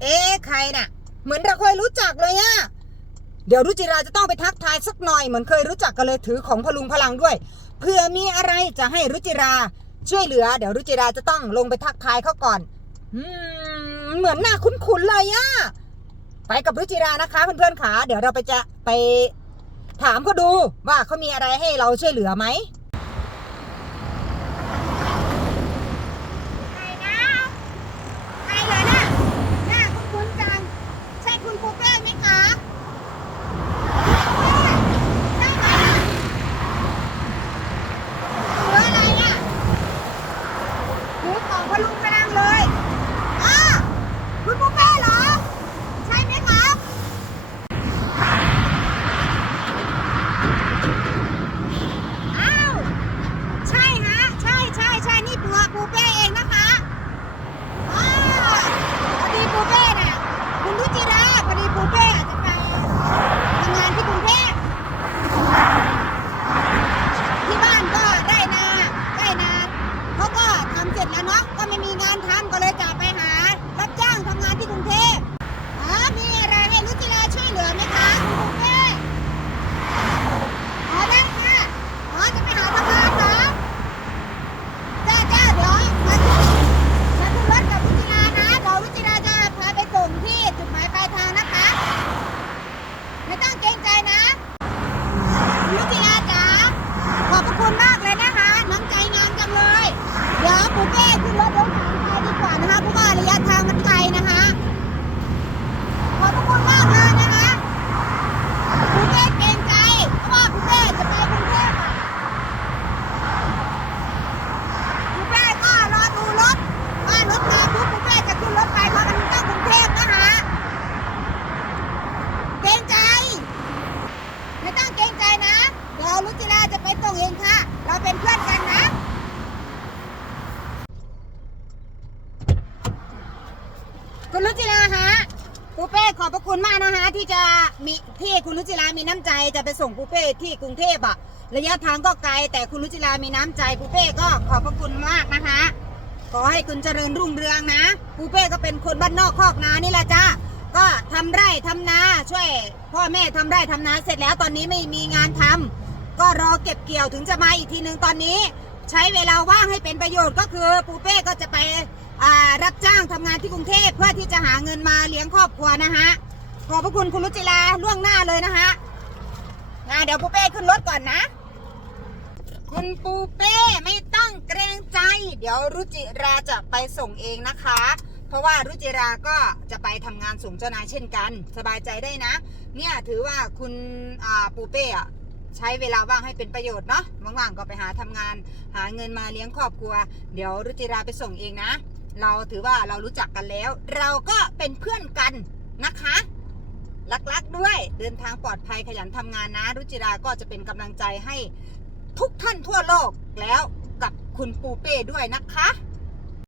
เอ๊ะใครน่ะ เหมือนเราเคยรู้จักเลยอะเดี๋ยวรุจิราจะต้องไปทักทายสักหน่อยเหมือนเคยรู้จักกันเลยถือของพลุงพลังด้วยเผื่อมีอะไรจะให้รุจิราช่วยเหลือ เดี๋ยวรุจิราจะต้องลงไปทักทายเขาก่อนอืมเหมือนหน้าคุ้นๆเลยอะไปกับรุจิรานะคะเพื่อนๆขาเดี๋ยวเราไปจะไปถามเขาดูว่าเขามีอะไรให้เราช่วยเหลือไหม ใครนะ ใครเหรอน่ะหน้าคุ้นๆจัง ใช่คุณปูเป้ไหมคะใช่ไหมหรืออะไรอะหูของพลุงพลังเลยอ้าคุณปูเป้เหรอ ใช่ไหมคะ อ้าว ใช่ฮะ ใช่ใช่ใช่นี่ตัวปูเป้เองนะคะ อ่าพอดีปูเป้น่ะคุณรุจิราพอดีปูเป้อาจจะไปทำงานที่กรุงเทพที่บ้านก็ได้นาได้นาเขาก็ทำ เสร็จแล้วเนาะก็ไม่มีงานทำก็เลยจะไปหารับจ้างทำงานที่กรุงเทพอ๋อมีอะไรให้รุจิราช่วยเหลือไหมคะคุณปูเป้อ๋อได้ค่ะอ๋อจะไปหาทำงานเหรอจ้าจ้าเดี๋ยวมาที่ มาขึ้นรถกับวิจิรานะเดี๋ยววิจิราจะพาไปส่งที่จุดหมายปลายทางนะคะ ไม่ต้องเกรงใจนะวิจิราจ๋าขอบพระคุณมากเลยนะคะ น้ำใจงามจังเลย เดี๋ยวปูเป้ขึ้นรถเดินทางไปดีกว่านะคะเพราะว่าระยะทางมันไกลนะคะ ขอบพระคุณมากเลยนะคะปูเป้เกรงใจ เพราะว่าปูเป้จะไปกรุงเทพอะ คุณแม่ก็รอดูรถว่ารถมาปุ๊บคุณแม่จะขึ้นรถไปเพราะมันต้องกรุงเทพนะคะเกรงใจ ไม่ต้องเกรงใจนะ เดี๋ยวรุจิราจะไปส่ งเองค่ะ เราเป็นเพื่อนกันนะคุณรุจิราฮะปูเป้ขอบพระคุณมากนะคะที่จะมีที่คุณรุจิรามีน้ำใจจะไปส่งปูเป้ที่กรุงเทพอะระยะทางก็ไกลแต่คุณรุจิรามีน้ำใจปูเป้ก็ขอบพระคุณมากนะคะ ขอให้คุณเจริญรุ่งเรืองนะปูเป้ก็เป็นคนบ้านนอกคอกนานี่แหละจ้าก็ทำไร่ทำนาช่วย พ่อแม่ทำไร่ทำนาเสร็จแล้วตอนนี้ไม่มีงานทำ ก็รอเก็บเกี่ยวถึงจะมาอีกทีหนึ่งตอนนี้ ใช้เวลาว่างให้เป็นประโยชน์ก็คือปูเป้ก็จะไปรับจ้างทำงานที่กรุงเทพเพื่อที่จะหาเงินมาเลี้ยงครอบครัวนะฮะขอบพระคุณคุณรุจิลาล่วงหน้าเลยนะฮะนะเดี๋ยวปูเป้ขึ้นรถก่อนนะ คุณปูเป้ไม่ต้องเกรงใจ เดี๋ยวรุจิราจะไปส่งเองนะคะ เพราะว่ารุจิราก็จะไปทำงานส่งเจ้านายเช่นกัน สบายใจได้นะ เนี่ยถือว่าคุณปูเป้อะ ใช้เวลาว่างให้เป็นประโยชน์เนาะว่างๆก็ไปหาทำงาน หาเงินมาเลี้ยงครอบครัว เดี๋ยวรุจิราไปส่งเองนะ เราถือว่าเรารู้จักกันแล้ว เราก็เป็นเพื่อนกันนะคะรักๆด้วยเดินทางปลอดภัยขยันทำงานนะ รุจิราก็จะเป็นกำลังใจให้ทุกท่านทั่วโลกแล้วกับคุณปูเป้ด้วยนะคะ